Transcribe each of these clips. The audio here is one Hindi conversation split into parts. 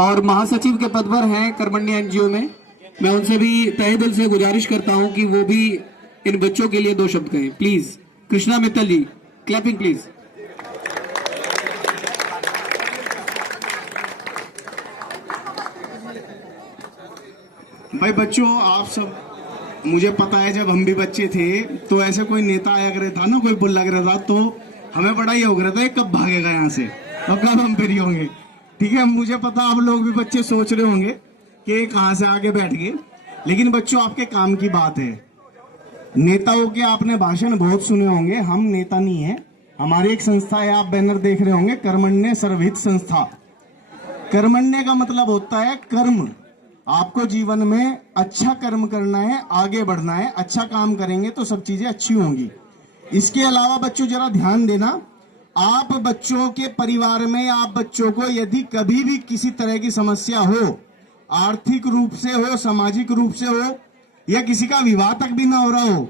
और महासचिव के पद पर हैं कर्मण्य एनजीओ में। मैं उनसे भी तहे दिल से गुजारिश करता हूं कि वो भी इन बच्चों के लिए 2 शब्द कहें। Please Krishna Mittal ji, clapping please. भाई बच्चों, आप सब, मुझे पता है जब हम भी बच्चे थे तो ऐसे कोई नेता आया करे था ना, कोई बुल लग रहा था तो हमें बड़ा ये हो रहा था ये कब भागेगा यहाँ से और कब हम फ्री होंगे। ठीक है, मुझे पता आप लोग भी बच्चे सोच रहे होंगे कि कहाँ से आके बैठ गए, लेकिन बच्चों आपके काम की बात है। नेताओं के आपने भाषण बहुत सुने होंगे, हम नेता नहीं है। हमारी एक संस्था है, आप बैनर देख रहे होंगे, कर्मण्य सर्वहित संस्था। कर्मण्य का मतलब होता है कर्म। आपको जीवन में अच्छा कर्म करना है, आगे बढ़ना है, अच्छा काम करेंगे तो सब चीजें अच्छी होंगी। इसके अलावा बच्चों जरा ध्यान देना, आप बच्चों के परिवार में आप बच्चों को यदि कभी भी किसी तरह की समस्या हो, आर्थिक रूप से हो, सामाजिक रूप से हो, या किसी का विवाह तक भी ना हो रहा हो,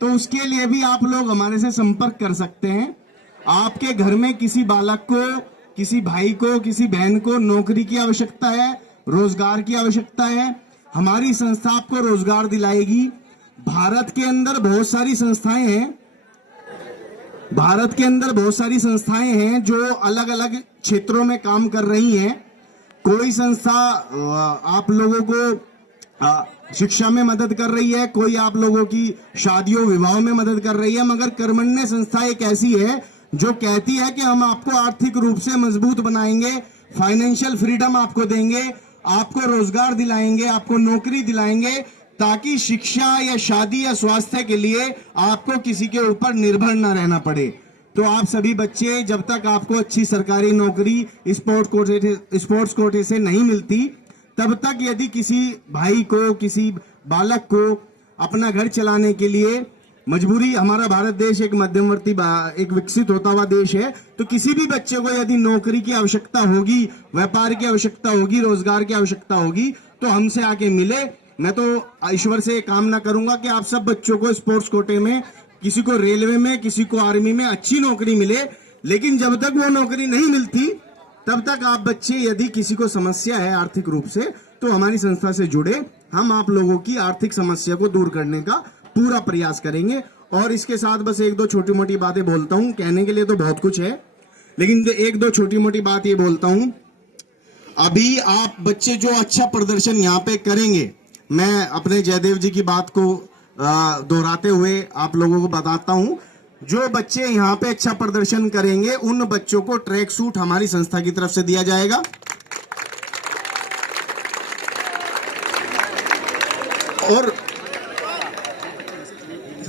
तो उसके लिए भी आप लोग हमारे से संपर्क कर सकते हैं। आपके घर में किसी बालक को, किसी भाई को, किसी बहन को नौकरी की आवश्यकता है, रोजगार की आवश्यकता है, हमारी संस्था आपको रोजगार दिलाएगी। भारत के अंदर बहुत सारी संस्थाएं हैं, भारत के अंदर बहुत सारी संस्थाएं हैं जो अलग अलग क्षेत्रों में काम कर रही हैं। कोई संस्था आप लोगों को शिक्षा में मदद कर रही है, कोई आप लोगों की शादियों विवाहों में मदद कर रही है, मगर कर्मण्य संस्था एक ऐसी है जो कहती है कि हम आपको आर्थिक रूप से मजबूत बनाएंगे, फाइनेंशियल फ्रीडम आपको देंगे, आपको रोजगार दिलाएंगे, आपको नौकरी दिलाएंगे, ताकि शिक्षा या शादी या स्वास्थ्य के लिए आपको किसी के ऊपर निर्भर ना रहना पड़े। तो आप सभी बच्चे, जब तक आपको अच्छी सरकारी नौकरी स्पोर्ट्स कोटे से नहीं मिलती, तब तक यदि किसी भाई को, किसी बालक को अपना घर चलाने के लिए मजबूरी, हमारा भारत देश एक मध्यवर्ती, एक विकसित होता हुआ देश है, तो किसी भी बच्चे को यदि नौकरी की आवश्यकता होगी, व्यापार की आवश्यकता होगी, रोजगार की आवश्यकता होगी, तो हमसे आके मिले। मैं तो ईश्वर से कामना करूंगा कि आप सब बच्चों को स्पोर्ट्स कोटे में, किसी को रेलवे में, किसी को आर्मी में अच्छी नौकरी मिले। लेकिन जब तक वो नौकरी नहीं मिलती, तब तक आप बच्चे, यदि किसी को समस्या है आर्थिक रूप से, तो हमारी संस्था से जुड़े। हम आप लोगों की आर्थिक समस्या को दूर करने का पूरा प्रयास करेंगे। और इसके साथ बस 1-2 छोटी मोटी बातें बोलता हूं, कहने के लिए तो बहुत कुछ है, लेकिन 1-2 छोटी मोटी बात ये बोलता हूं। अभी आप बच्चे जो अच्छा प्रदर्शन यहाँ पे करेंगे, मैं अपने जयदेव जी की बात को दोहराते हुए आप लोगों को बताता हूं, जो बच्चे यहाँ पे अच्छा प्रदर्शन करेंगे उन बच्चों को ट्रैक सूट हमारी संस्था की तरफ से दिया जाएगा। और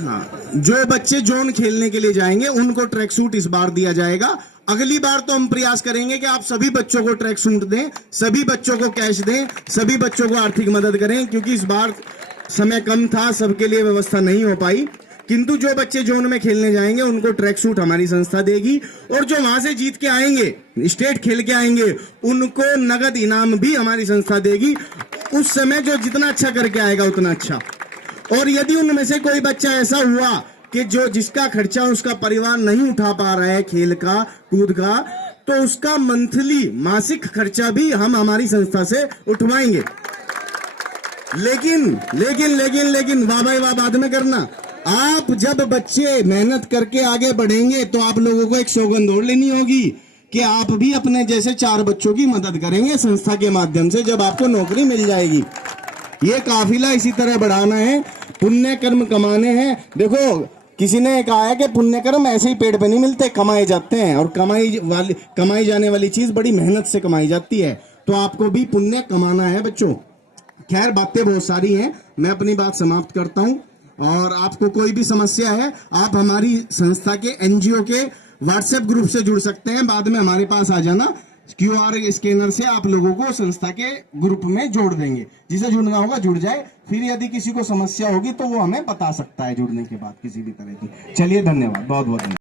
हाँ, जो बच्चे जोन खेलने के लिए जाएंगे उनको ट्रैक सूट इस बार दिया जाएगा। अगली बार तो हम प्रयास करेंगे कि आप सभी बच्चों को ट्रैक सूट दें, सभी बच्चों को कैश दें, सभी बच्चों को आर्थिक मदद करें, क्योंकि इस बार समय कम था, सबके लिए व्यवस्था नहीं हो पाई। किंतु जो बच्चे जोन में खेलने जाएंगे उनको ट्रैक सूट हमारी संस्था देगी, और जो वहां से जीत के आएंगे, स्टेट खेल के आएंगे, उनको नगद इनाम भी हमारी संस्था देगी। उस समय जो जितना अच्छा करके आएगा उतना अच्छा। और यदि उनमें से कोई बच्चा ऐसा हुआ कि जो जिसका खर्चा उसका परिवार नहीं उठा पा रहा है खेल का, कूद का, तो उसका मंथली, मासिक खर्चा भी हम हमारी संस्था से उठवाएंगे। लेकिन लेकिन लेकिन लेकिन वाह भाई वाह बाद में करना। आप जब बच्चे मेहनत करके आगे बढ़ेंगे तो आप लोगों को एक सौगंध और लेनी होगी कि आप भी अपने जैसे 4 बच्चों की मदद करेंगे संस्था के माध्यम से, जब आपको नौकरी मिल जाएगी। ये काफिला इसी तरह बढ़ाना है, पुण्य कर्म कमाने हैं। देखो, किसी ने कहा है कि पुण्य कर्म ऐसे ही पेड़ पे नहीं मिलते, कमाए जाते हैं, और कमाई जाने वाली चीज बड़ी मेहनत से कमाई जाती है। तो आपको भी पुण्य कमाना है बच्चों। खैर, बातें बहुत सारी हैं, मैं अपनी बात समाप्त करता हूं। और आपको कोई भी समस्या है, आप हमारी संस्था के एनजीओ के व्हाट्सएप ग्रुप से जुड़ सकते हैं। बाद में हमारे पास आ जाना, QR स्कैनर से आप लोगों को संस्था के ग्रुप में जोड़ देंगे। जिसे जुड़ना होगा जुड़ जाए, फिर यदि किसी को समस्या होगी तो वो हमें बता सकता है जुड़ने के बाद किसी भी तरह की। चलिए, धन्यवाद, बहुत बहुत धन्यवाद।